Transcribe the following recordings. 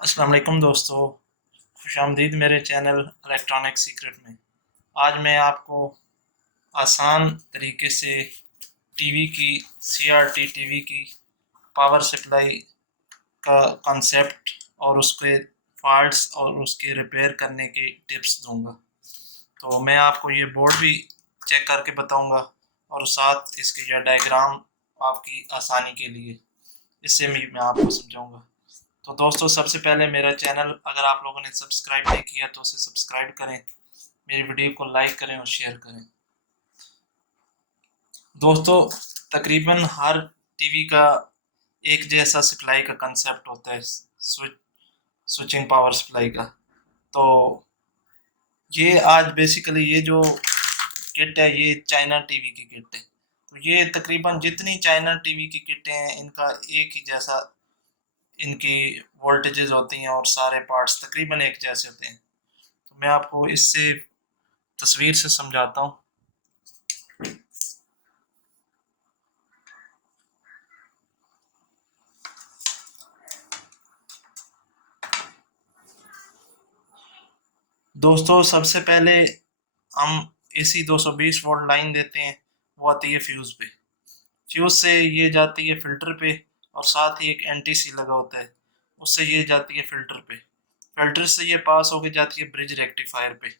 अस्सलाम वालेकुम दोस्तों, खुशामदीद मेरे चैनल इलेक्ट्रॉनिक सीक्रेट में। आज मैं आपको आसान तरीके से टीवी की सीआरटी टीवी की पावर सप्लाई का कॉन्सेप्ट और उसके फॉल्ट्स और उसके रिपेयर करने की टिप्स दूंगा। तो मैं आपको ये बोर्ड भी चेक करके बताऊंगा और साथ इसके यह डायग्राम आपकी आसानी के लिए इससे भी मैं आपको समझाऊंगा। तो दोस्तों, सबसे पहले मेरा चैनल अगर आप लोगों ने सब्सक्राइब नहीं किया तो उसे सब्सक्राइब करें, मेरी वीडियो को लाइक करें और शेयर करें। दोस्तों, तकरीबन हर टीवी का एक जैसा सप्लाई का कंसेप्ट होता है, स्विचिंग पावर सप्लाई का। तो ये आज बेसिकली ये जो किट है ये चाइना टीवी की किट है। तो ये तकरीबन जितनी चाइना टीवी की किटें हैं इनका एक ही जैसा इनकी वोल्टेजेस होती हैं और सारे पार्ट्स तकरीबन एक जैसे होते हैं। तो मैं आपको इससे तस्वीर से समझाता हूँ। दोस्तों, सबसे पहले हम एसी 220 वोल्ट लाइन देते हैं, वो आती है फ्यूज़ पे। फ्यूज़ से ये जाती है फिल्टर पे और साथ ही एक एंटी सी लगा होता है, उससे ये जाती है फिल्टर पे। फिल्टर से ये पास होके जाती है ब्रिज रेक्टिफायर पे,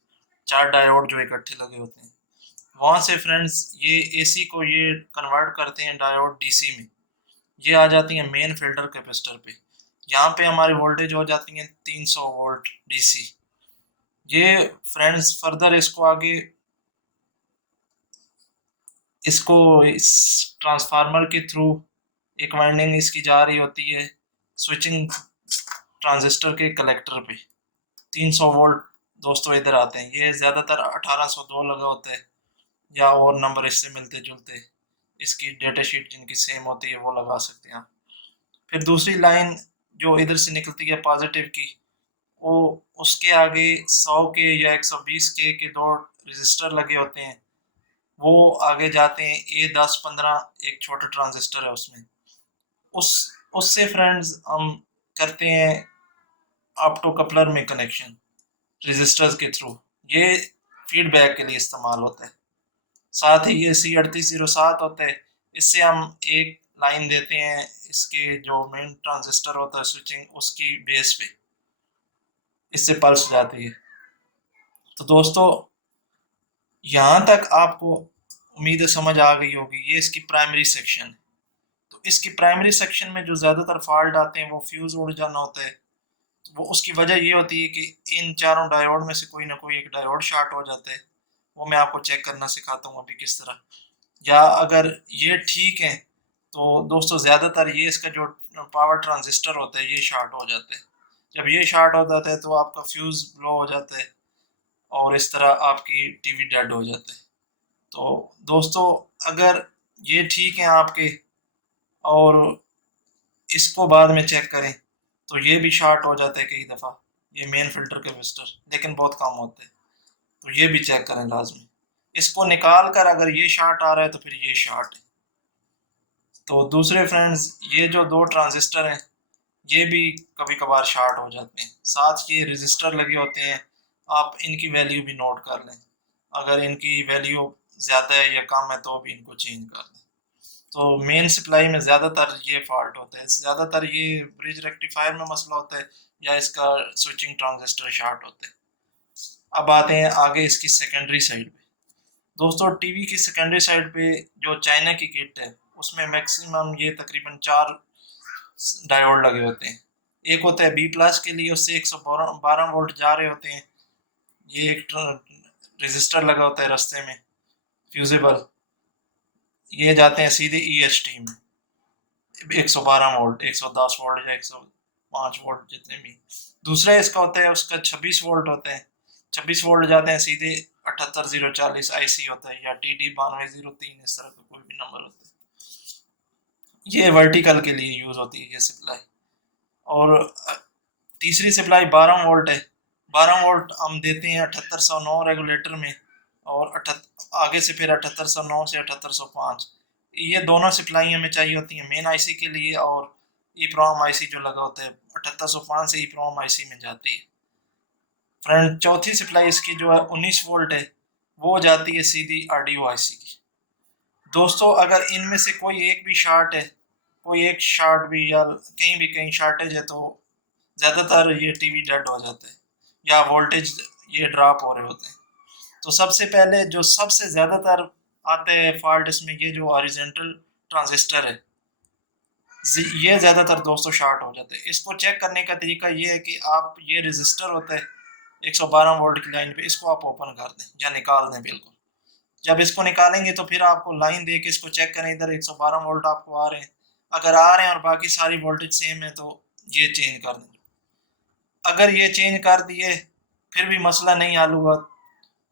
चार डायोड जो इकट्ठे लगे होते हैं। वहाँ से फ्रेंड्स ये एसी को ये कन्वर्ट करते हैं डायोड डीसी में। ये आ जाती है मेन फिल्टर कैपेसिटर पे। यहाँ पे हमारी वोल्टेज हो जाती है 300 वोल्ट डीसी। ये फ्रेंड्स फर्दर इसको आगे इसको इस ट्रांसफार्मर के थ्रू एक वाइंडिंग इसकी जा रही होती है स्विचिंग ट्रांजिस्टर के कलेक्टर पे। 300 वोल्ट दोस्तों इधर आते हैं, ये ज़्यादातर 1802 लगा होता है या और नंबर इससे मिलते जुलते। इसकी डेटा शीट जिनकी सेम होती है वो लगा सकते हैं आप। फिर दूसरी लाइन जो इधर से निकलती है पॉजिटिव की, वो उसके आगे 100 के या 120 के दो रजिस्टर लगे होते हैं। वो आगे जाते हैं A10-15, एक छोटा ट्रांजिस्टर है उसमें। उस उससे फ्रेंड्स हम करते हैं ऑप्टो कपलर में कनेक्शन रजिस्टर्स के थ्रू। ये फीडबैक के लिए इस्तेमाल होता है। साथ ही ये C3807 होता है, इससे हम एक लाइन देते हैं इसके जो मेन ट्रांजिस्टर होता है स्विचिंग उसकी बेस पे, इससे पल्स जाती है। तो दोस्तों, यहाँ तक आपको उम्मीद है समझ आ गई होगी। ये इसकी प्राइमरी सेक्शन है। तो इसकी प्राइमरी सेक्शन में जो ज़्यादातर फॉल्ट आते हैं वो फ्यूज़ उड़ जाना होता है। वो उसकी वजह ये होती है कि इन चारों डायोड में से कोई ना कोई एक डायोड शॉर्ट हो जाता है। वो मैं आपको चेक करना सिखाता हूँ अभी किस तरह। या अगर ये ठीक है तो दोस्तों ज़्यादातर ये इसका जो पावर ट्रांजिस्टर होता है ये शॉर्ट हो जाता है। जब ये शॉर्ट हो जाता है तो आपका फ्यूज़ ब्लो हो जाता है और इस तरह आपकी टीवी डेड हो जाता है। तो दोस्तों, अगर ये ठीक है आपके और इसको बाद में चेक करें तो ये भी शॉर्ट हो जाता है कई दफ़ा, ये मेन फिल्टर कैपेसिटर, लेकिन बहुत कम होते हैं। तो ये भी चेक करें लाजमी। इसको निकाल कर अगर ये शॉर्ट आ रहा है तो फिर ये शॉर्ट है। तो दूसरे फ्रेंड्स, ये जो दो ट्रांजिस्टर हैं ये भी कभी कभार शॉर्ट हो जाते हैं। साथ ये रजिस्टर लगे होते हैं, आप इनकी वैल्यू भी नोट कर लें। अगर इनकी वैल्यू ज़्यादा है या कम है तो भी इनको चेंज कर दें। तो मेन सप्लाई में ज़्यादातर ये फॉल्ट होता है, ज़्यादातर ये ब्रिज रेक्टिफायर में मसला होता है या इसका स्विचिंग ट्रांजिस्टर शॉर्ट होता है। अब आते हैं आगे इसकी सेकेंडरी साइड पे। दोस्तों, टीवी की सेकेंडरी साइड पे जो चाइना की किट है उसमें मैक्सिमम ये तकरीबन चार डायोड लगे होते हैं। एक होता है बी प्लस के लिए, उससे 112 वोल्ट जा रहे होते हैं। ये एक रजिस्टर लगा होता है रास्ते में फ्यूजेबल, ये जाते हैं सीधे EST में। 112 वोल्ट, 110 वोल्ट या 105 वोल्ट जितने भी। दूसरा इसका होता है उसका 26 वोल्ट होते हैं। 26 वोल्ट जाते हैं सीधे 78040 IC होता है या TD9203, इस तरह का कोई भी नंबर होता है। ये वर्टिकल के लिए यूज होती है ये सप्लाई। और तीसरी सप्लाई 12 वोल्ट है। 12 वोल्ट हम देते हैं 7809 रेगुलेटर में और आगे से फिर 7809 से 7805। ये दोनों सप्लाई हमें चाहिए होती हैं मेन IC के लिए और EEPROM आईसी जो लगा होता है 7805 से EEPROM आईसी में जाती है। फ्रेंड चौथी सप्लाई इसकी जो है 19 वोल्ट है, वो जाती है सीधी RDO आईसी की। दोस्तों अगर इनमें से कोई एक भी शॉर्ट है, कोई एक शॉर्ट भी या कहीं शॉर्टेज है, तो ज़्यादातर ये टीवी डेड हो जाता है या वोल्टेज ये ड्रॉप हो रहे होते हैं। तो सबसे पहले जो सबसे ज़्यादातर आते हैं फॉल्ट इसमें, ये जो हॉरिजॉन्टल ट्रांजिस्टर है, ये ज़्यादातर दोस्तों शॉर्ट हो जाते हैं। इसको चेक करने का तरीका ये है कि आप ये रजिस्टर होता है 112 वोल्ट की लाइन पे, इसको आप ओपन कर दें या निकाल दें बिल्कुल। जब इसको निकालेंगे तो फिर आपको लाइन दे के इसको चेक करें, इधर 112 वोल्ट आपको आ रहे हैं, अगर आ रहे हैं और बाकी सारी वोल्टेज सेम है तो ये चेंज कर दें। अगर ये चेंज कर दिए फिर भी मसला नहीं हल हुआ,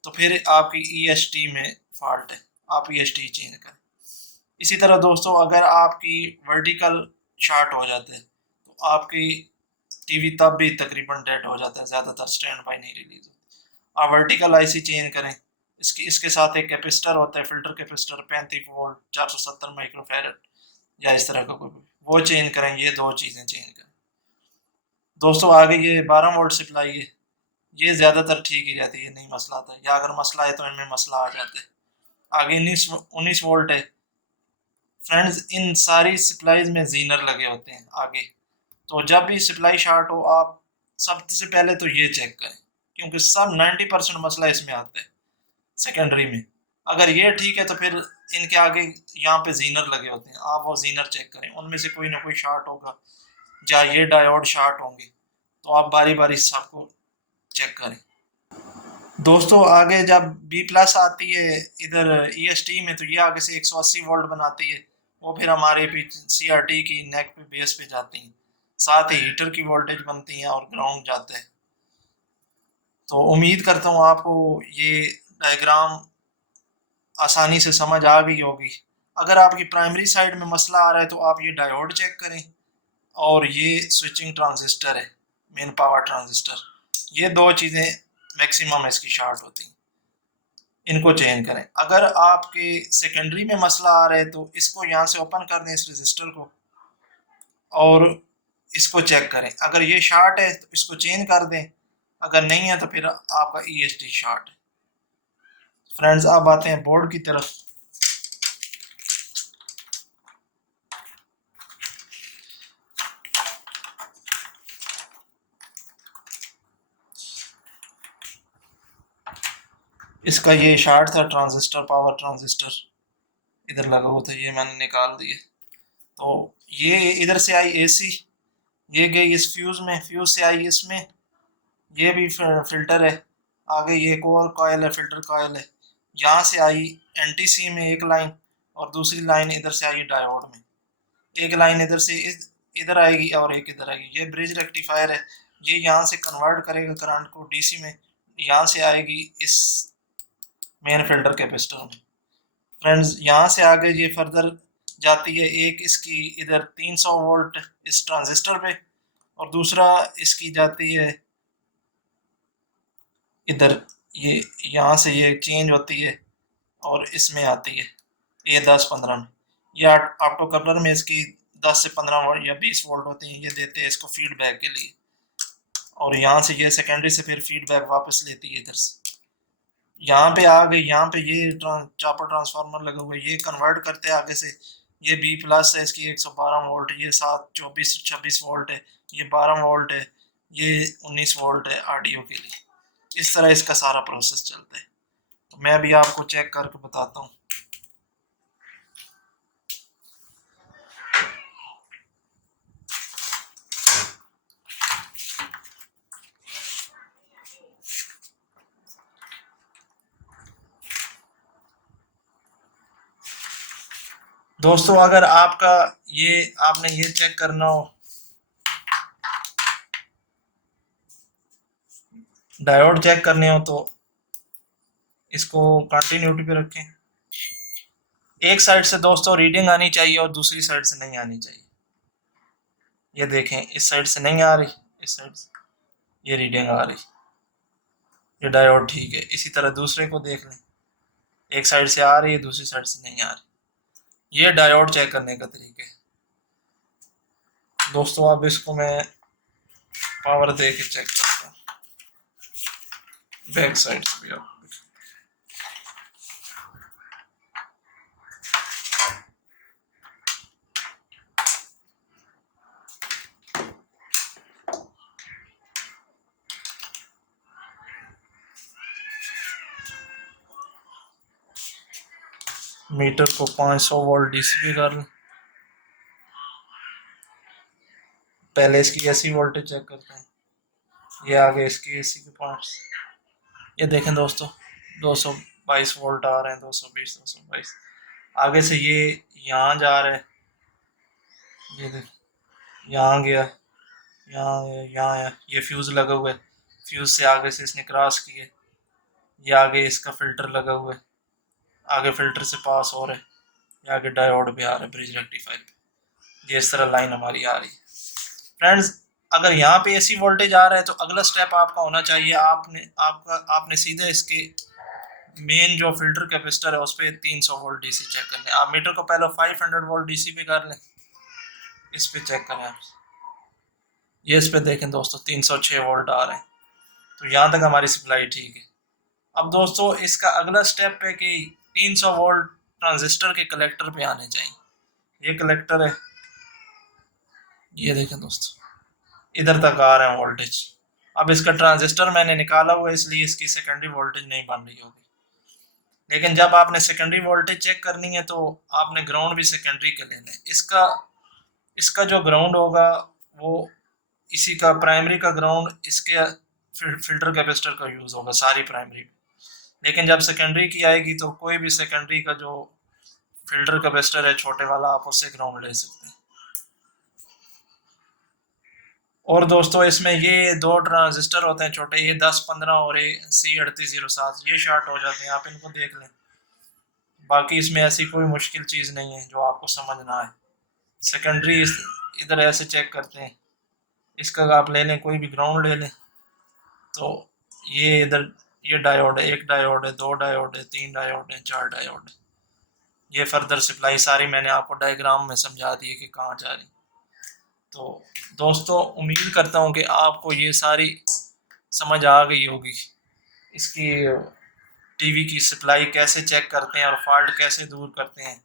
तो फिर आपकी EST में फॉल्ट है, आप EST चेंज करें। इसी तरह दोस्तों अगर आपकी वर्टिकल शॉर्ट हो जाते हैं तो आपकी टीवी तब भी तकरीबन डेड हो जाता है, ज़्यादातर स्टैंड बाई नहीं रिलीज होती। आप वर्टिकल आईसी चेंज करें। इसके साथ एक कैपेसिटर होता है, फिल्टर कैपेसिटर 35 वोल्ट 470 माइक्रोफैरड या इस तरह का कोई, वो चेंज करें। ये दो चीज़ें चेंज करें। दोस्तों आगे ये 12 वोल्ट सप्लाई है, ये ज़्यादातर ठीक ही रहती है, नहीं मसला आता है, या अगर मसला है तो इनमें मसला आ जाता है। आगे 19 वोल्ट है। फ्रेंड्स इन सारी सप्लाईज में जीनर लगे होते हैं आगे, तो जब भी सप्लाई शॉर्ट हो आप सबसे पहले तो ये चेक करें, क्योंकि सब 90% मसला इसमें आता है सेकेंडरी में। अगर ये ठीक है तो फिर इनके आगे यहाँ पे जीनर लगे होते हैं, आप वो जीनर चेक करें, उनमें से कोई ना कोई शॉर्ट होगा या ये डायोड शॉर्ट होंगे, तो आप बारी बारी सबको चेक करें। दोस्तों आगे जब B+ आती है इधर EST में, तो ये आगे से 180 वोल्ट बनाती है, वो फिर हमारे CRT की नेक पे बेस पे जाती हैं, साथ ही हीटर की वोल्टेज बनती हैं और ग्राउंड जाता है। तो उम्मीद करता हूँ आपको ये डायग्राम आसानी से समझ आ गई होगी। अगर आपकी प्राइमरी साइड में मसला आ रहा है तो आप ये डायोड चेक करें, और ये स्विचिंग ट्रांजिस्टर है, मेन पावर ट्रांजिस्टर, ये दो चीज़ें मैक्सिमम इसकी शॉर्ट होती हैं, इनको चेंज करें। अगर आपके सेकेंडरी में मसला आ रहा है तो इसको यहाँ से ओपन कर दें, इस रजिस्टर को, और इसको चेक करें। अगर ये शॉर्ट है तो इसको चेंज कर दें, अगर नहीं है तो फिर आपका EST शॉर्ट है। फ्रेंड्स अब आते हैं बोर्ड की तरफ। इसका ये शॉर्ट था ट्रांजिस्टर, पावर ट्रांजिस्टर इधर लगा हुआ था, ये मैंने निकाल दिए। तो ये इधर से आई AC, ये गई इस फ्यूज में, फ्यूज से आई इसमें, ये भी फिल्टर है। आगे ये एक और कॉयल है, फिल्टर कॉयल है। यहाँ से आई NTC में एक लाइन, और दूसरी लाइन इधर से आई डायोड में। एक लाइन इधर से इधर आएगी और एक इधर आएगी। ये ब्रिज रेक्टिफायर है, ये यहाँ से कन्वर्ट करेगा करंट को DC में, यहाँ से आएगी इस मेन फिल्टर कैपेसिटर में। फ्रेंड्स यहाँ से आगे ये फर्दर जाती है, एक इसकी इधर 300 वोल्ट इस ट्रांजिस्टर पे, और दूसरा इसकी जाती है इधर, ये यहाँ से ये चेंज होती है और इसमें आती है ये 10-15 में। ये ऑप्टो कपलर में इसकी 10 से 15 वोल्ट या 20 वोल्ट होते हैं, ये देते हैं इसको फीडबैक के लिए, और यहाँ से ये सेकेंडरी से फिर फीडबैक वापस लेती है इधर से। यहाँ पे आ गई, यहाँ पे ये चापर ट्रांसफार्मर लगा हुआ है, ये कन्वर्ट करते हैं आगे से। ये B+ है, इसकी 112 वोल्ट, ये 7-24-26 वोल्ट है, ये 12 वोल्ट है, ये 19 वोल्ट है RDO के लिए। इस तरह इसका सारा प्रोसेस चलता है। तो मैं अभी आपको चेक करके बताता हूँ। दोस्तों अगर आपका आपने ये चेक करना हो, डायोड चेक करने हो, तो इसको कंटिन्यूटी पे रखें। एक साइड से दोस्तों रीडिंग आनी चाहिए और दूसरी साइड से नहीं आनी चाहिए। ये देखें, इस साइड से नहीं आ रही, इस साइड से ये रीडिंग आ रही, ये डायोड ठीक है। इसी तरह दूसरे को देख लें, एक साइड से आ रही है, दूसरी साइड से नहीं आ रही। ये डायोड चेक करने का तरीका है। दोस्तों अब इसको मैं पावर दे के चेक करता हूँ बैक साइड से भी। आप मीटर को 500 वोल्ट डीसी पे कर लें। पहले इसकी एसी वोल्टेज चेक करते हैं। ये आगे इसकी एसी के पार्ट्स, ये देखें दोस्तों 222 वोल्ट आ रहे हैं, 220 222। आगे से ये यहाँ जा रहा है, ये देख यहाँ गया, यहाँ है, ये फ्यूज़ लगा हुआ है, फ्यूज़ से आगे से इसने क्रॉस किए, ये आगे इसका फिल्टर लगा हुआ है, आगे फिल्टर से पास हो रहा है, ये आगे डायोड भी आ रहा है ब्रिज रेक्टिफायर पे। ये इस तरह लाइन हमारी आ रही है। फ्रेंड्स अगर यहाँ पे एसी वोल्टेज आ रहा है तो अगला स्टेप आपका होना चाहिए, आपने सीधे इसके मेन जो फिल्टर कैपेसिटर है उस पर 300 वोल्ट डीसी चेक करने। आप मीटर को पहले 500 वोल्ट डीसी पे कर लें, इस पे चेक करें आप, ये इस पे देखें दोस्तों 306 वोल्ट आ रहे हैं। तो यहाँ तक हमारी सप्लाई ठीक है। अब दोस्तों इसका अगला स्टेप है कि 300 वोल्ट ट्रांजिस्टर के कलेक्टर पे आने चाहिए। ये कलेक्टर है, ये देखें दोस्तों इधर तक आ रहे हैं वोल्टेज। अब इसका ट्रांजिस्टर मैंने निकाला हुआ है इसलिए इसकी सेकेंडरी वोल्टेज नहीं बन रही होगी, लेकिन जब आपने सेकेंडरी वोल्टेज चेक करनी है तो आपने ग्राउंड भी सेकेंडरी के लेना है। इसका जो ग्राउंड होगा वो इसी का प्राइमरी का ग्राउंड इसके फिल्टर कैपेसिटर का यूज़ होगा सारी प्राइमरी, लेकिन जब सेकेंडरी की आएगी तो कोई भी सेकेंडरी का जो फिल्टर कैपेसिटर है छोटे वाला आप उससे ग्राउंड ले सकते हैं। और दोस्तों इसमें ये दो ट्रांजिस्टर होते हैं छोटे, ये 1015 और ये C3807, ये शॉर्ट हो जाते हैं, आप इनको देख लें। बाकी इसमें ऐसी कोई मुश्किल चीज़ नहीं है जो आपको समझ ना आए। सेकेंडरी इधर ऐसे चेक करते हैं, इसका आप ले लें कोई भी ग्राउंड ले लें तो ये इधर ये डायोड है, एक डायोड है, दो डायोड है, तीन डायोड है, चार डायोड है। ये फर्दर सप्लाई सारी मैंने आपको डायग्राम में समझा दी है कि कहाँ जा रही। तो दोस्तों उम्मीद करता हूँ कि आपको ये सारी समझ आ गई होगी, इसकी टीवी की सप्लाई कैसे चेक करते हैं और फॉल्ट कैसे दूर करते हैं।